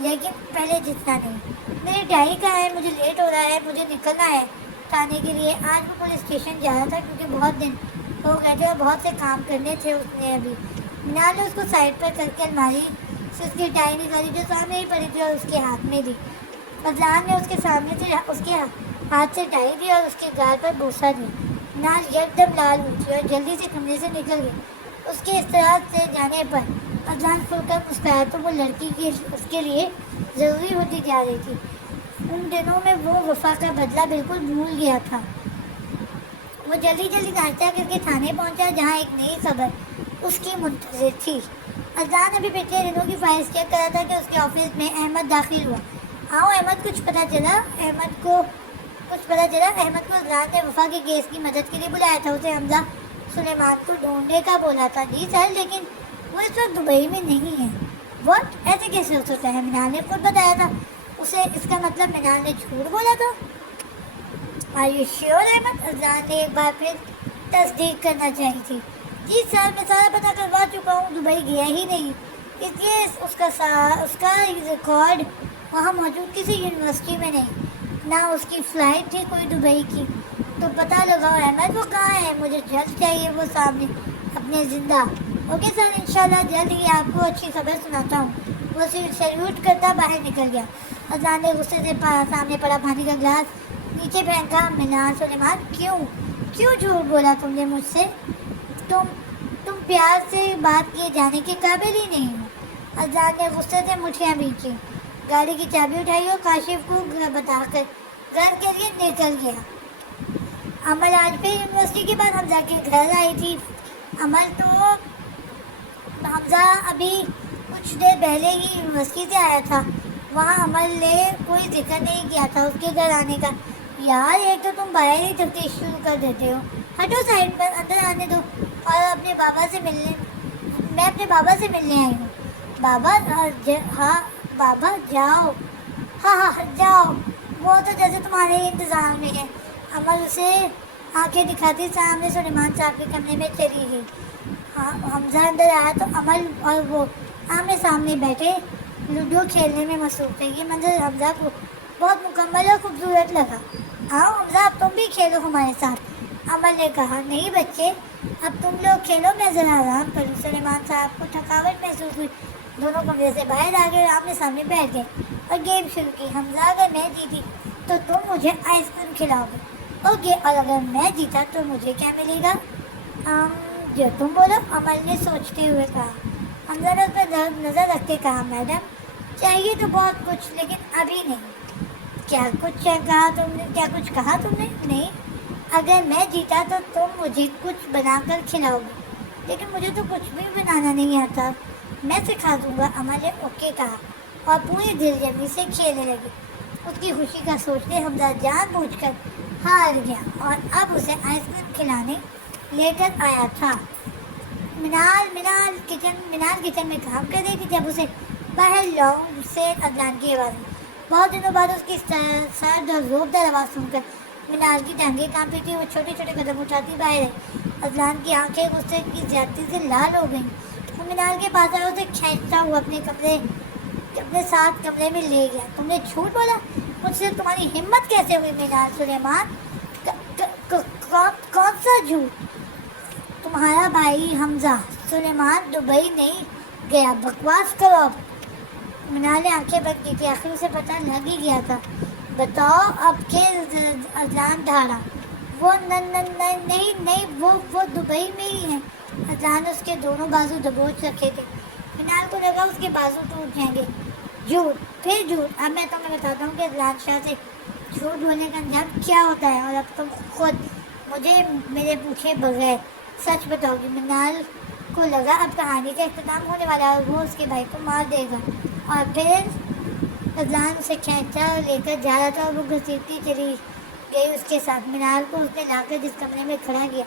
لیکن پہلے جتنا نہیں. میری ڈائری کا ہے, مجھے لیٹ ہو رہا ہے, مجھے نکلنا ہے تھانے کے لیے. آج وہ پولیس اسٹیشن جا رہا تھا کیونکہ بہت دن ہو گئے تھے اور بہت سے کام کرنے تھے اس نے ابھی. منال نے اس کو سائڈ پر کر کے الماری سے اس کی ڈائری نکالی جو سامنے ہی پڑی تھی اور اس کے ہاتھ میں دی. فضلان نے اس کے سامنے سے اس کے ہاتھ سے ڈائری دی اور اس کے گال پر بوسہ دی. منال یک دم لال اٹھی اور جلدی سے کمرے سے نکل گئی. اس کے استراحت سے جانے پر فضلان کھل کر مسکرایا تو وہ لڑکی کی اس کے لیے ضروری ہوتی جا رہی تھی. ان دنوں میں وہ وفا کا بدلہ بالکل بھول گیا تھا. وہ جلدی جلدی ناشتہ کر کے تھانے پہنچا جہاں ایک نئی خبر اس کی منتظر تھی. فضلان ابھی پچھلے دنوں کی فائل چیک کرا تھا کہ اس کے آفس میں احمد داخل ہوا. آؤ احمد, کچھ پتہ چلا؟ احمد کو فضلان نے وفا کے کیس کی مدد کے لیے بلایا تھا. اسے حمزہ سلیمان کو ڈھونڈنے کا بولا تھا. جی سر, لیکن وہ اس وقت دبئی میں نہیں ہے. واٹ, ایسے کیسے ہو سکتا ہے؟ منال نے خود بتایا تھا اسے. اس کا مطلب منال نے جھوٹ بولا تھا. Are you sure Ahmed? Fazlan نے ایک بار پھر تصدیق کرنا چاہی تھی. جی سر, میں سارا پتہ کروا چکا ہوں, دبئی گیا ہی نہیں. اس لیے اس کا ریکارڈ وہاں موجود کسی یونیورسٹی میں نہیں, نہ اس کی فلائٹ تھی کوئی دبئی کی. تو پتہ لگاؤ احمد, وہ کہاں ہے؟ مجھے جلد چاہیے وہ سامنے اپنے زندہ. اوکے سر, انشاءاللہ جلد ہی آپ کو اچھی خبر سناتا ہوں. وہ سیلیوٹ کرتا باہر نکل گیا. فضلان نے غصے سے سامنے پڑا پانی کا گلاس نیچے پھینکا. منال سلیمان, کیوں جھوٹ بولا تم نے مجھ سے؟ تم پیار سے بات کیے جانے کے قابل ہی نہیں ہو. فضلان نے غصے سے مٹھیاں بھینچی, گاڑی کی چابی اٹھائی اور کاشف کو بتا کر گھر کے لیے نکل گیا. امل آج پھر یونیورسٹی کے بعد حمزہ کے گھر آئی تھی. حمزہ ابھی کچھ دیر پہلے ہی یونیورسٹی سے آیا تھا. وہاں عمل نے کوئی ذکر نہیں کیا تھا اس کے گھر آنے کا. یار, ایک تو تم باہر ہی تفتیش شروع کر دیتے ہو. ہٹو سائڈ پر, اندر آنے دو. اور میں اپنے بابا سے ملنے آئی ہوں. بابا؟ ہاں بابا, جاؤ. ہاں جاؤ. وہ تو جیسے تمہارے انتظار میں ہے. عمل اسے آنکھیں دکھاتی سامنے سلیمان صاحب کے کمرے میں چلی گئی. حمزہ اندر آیا تو عمل اور وہ آمنے سامنے بیٹھے لوڈو کھیلنے میں مصروف تھے. یہ منظر حمزہ کو بہت مکمل اور خوبصورت لگا. آؤ حمزہ, اب تم بھی کھیلو ہمارے ساتھ, عمل نے کہا. نہیں بچے, اب تم لوگ کھیلو, میں ذرا آرام کروں. سلیمان صاحب کو تھکاوٹ محسوس ہوئی. دونوں کمرے سے باہر آ گئے اور آمنے سامنے بیٹھ گئے اور گیم شروع کی. حمزہ, اگر میں جیتی تو تم مجھے آئس کریم کھلاؤ گے. اوکے, اور اگر میں جیتا تو مجھے کیا ملے گا؟ جو تم بولو, عمل نے سوچتے ہوئے کہا. حمزہ نے اس پر نظر رکھتے کہا. میڈم, چاہیے تو بہت کچھ, لیکن ابھی نہیں. کیا کچھ کہا تم نے؟ نہیں, اگر میں جیتا تو تم مجھے کچھ بنا کر کھلاؤ گے. لیکن مجھے تو کچھ بھی بنانا نہیں آتا. میں سکھا دوں گا, عمل نے اوکے کہا اور پوری دلجمی سے کھیلنے لگے. اس کی خوشی کا سوچتے حمزہ جان بوجھ کر ہار گیا اور اب اسے آئس کریم کھلانے لے کر آیا تھا. منال کچن میں کام کر رہی تھی جب اسے باہر لانگ سے فضلان کی آواز آئی. بہت دنوں بعد اس کی سرد اور زوردار آواز سن کر منال کی ٹانگیں کانپی تھی. وہ چھوٹے چھوٹے قدم اٹھاتی باہر آئی. فضلان کی آنکھیں غصے کی زیادتی سے لال ہو گئیں. وہ منال کے پاس آیا, اسے کھینچتا ہوا اپنے ساتھ کمرے میں لے گیا. تم نے جھوٹ بولا مجھ سے, تمہاری ہمت کیسے ہوئی؟ منال سلیمان, کون سا جھوٹ؟ تمہارا بھائی حمزہ سلیمان دبئی نہیں گیا, بکواس کرو. اب منال نے آنکھیں بند کی تھی. آخر اسے پتہ لگ ہی گیا تھا. بتاؤ اب کے اذان ڈھاڑا. وہ نہیں, وہ دبئی میں ہی ہے. اذان نے اس کے دونوں بازو دبوچ رکھے تھے. منال کو لگا اس کے بازو ٹوٹ جائیں گے. جھوٹ, پھر جھوٹ. اب میں تمہیں بتاتا ہوں کہ اذان شاہ سے جھوٹ بولنے کا انجام کیا ہوتا ہے, اور اب تم خود مجھے میرے پوچھے بغیر سچ بتاؤ گی. منال کو لگا اب کہانی کا اختتام ہونے والا ہے اور وہ اس کے بھائی کو مار دے گا. اور پھر فضلان اسے کھینچا اور لے کر جا رہا تھا اور وہ گھسیٹتی چلی گئی اس کے ساتھ. منال کو اس نے لا کر جس کمرے میں کھڑا کیا,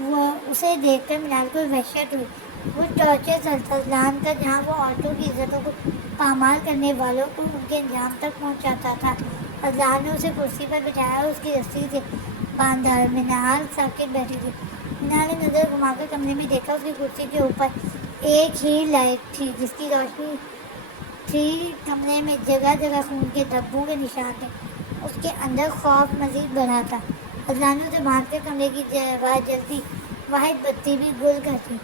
وہ اسے دیکھ کر منال کو وحشت ہوئی. وہ ٹارچر فضلان کا, جہاں وہ عورتوں کی عزتوں کو پامال کرنے والوں کو ان کے انجام تک پہنچاتا تھا. فضلان نے اسے کرسی پر بٹھایا اور اس کی رسی سے باندھا. منال ساکت بیٹھی تھی. منال نے نظر گھما کر کمرے میں دیکھا. اس کی کرسی کے اوپر ایک ہی لائٹ تھی جس کی روشنی تھی کمرے میں جگہ جگہ خون کے دھبوں کے نشان تھے. اس کے اندر خوف مزید بڑھا تھا. اذلان نے بھاگ کے کمرے کی آواز جلدی واحد بتی بھی گل کر تھی.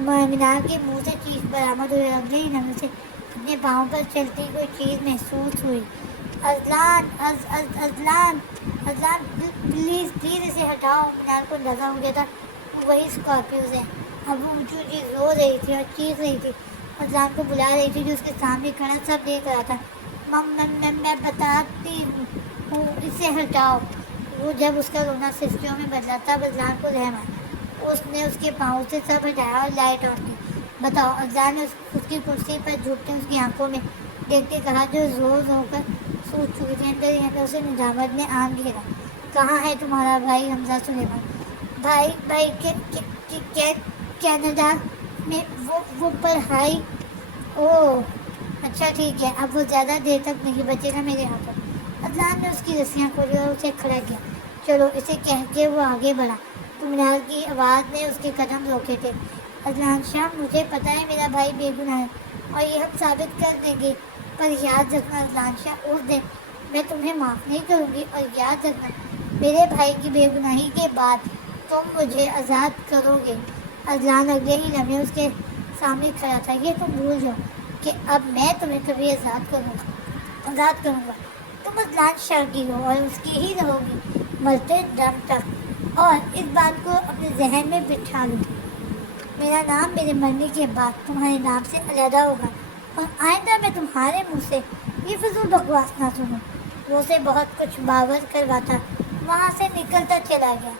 مینار کے منہ سے چیخ برآمد ہوئے. اگلے ہی لمحے سے اپنے پاؤں پر چلتی کوئی چیز محسوس ہوئی. Azlan Azlan Azlan please please اسے ہٹاؤ. مینار کو اندازہ ہو گیا تھا وہ وہی اسکارپیوز ہے. اب وہ اونچی اونچی رو رہی تھی اور چیخ رہی تھی. اذلان کو بلا رہی تھی جو اس کے سامنے کھڑا سب دیکھ رہا تھا. میں بتاتی ہوں اسے ہٹاؤ. وہ جب اس کا رونا سسکیوں میں بدلا تب اذلان کو رحم آیا. اس نے اس کے پاؤں سے سب ہٹایا اور لائٹ آن کی. بتاؤ. اذلان نے اس کی کرسی پر جھکتے اس کی آنکھوں میں دیکھتے کہا جو زور زور کر سوچ چکی تھی. اندر ہی اندر اسے ندامت نے آن گھیرا. کہاں ہے تمہارا بھائی حمزہ سلیمان؟ بھائی کینیڈا میں وہ پڑھائی. اوہ اچھا ٹھیک ہے. اب وہ زیادہ دیر تک نہیں بچے گا میرے ہاتھوں. اذلان نے اس کی رسیاں کھولی اور اسے کھڑا کیا. چلو اسے کہہ کے وہ آگے بڑھا تو مینار کی آواز نے اس کے قدم روکے تھے. اذلان شاہ مجھے پتہ ہے میرا بھائی بے گناہ ہے اور یہ ہم ثابت کر دیں گے. پر یاد رکھنا اذلان شاہ اس دن میں تمہیں معاف نہیں کروں گی. اور یاد رکھنا میرے بھائی کی بے گناہی کے بعد تم مجھے آزاد کرو گے. اذلان اگلے ہی لمحے اس کے سامنے کھڑا تھا. یہ تم بھول جاؤ کہ اب میں تمہیں کبھی آزاد کروں گا. تم اذلان شاہ کی ہو اور اس کی ہی رہو گی مرتے دم تک. اور اس بات کو اپنے ذہن میں بٹھا لو میرا نام میرے مرنے کے بعد تمہارے نام سے علیحدہ ہوگا. اور آئندہ میں تمہارے منہ سے یہ فضول بکواس نہ سنوں. وہ اسے بہت کچھ باور کرواتا وہاں سے نکلتا چلا گیا.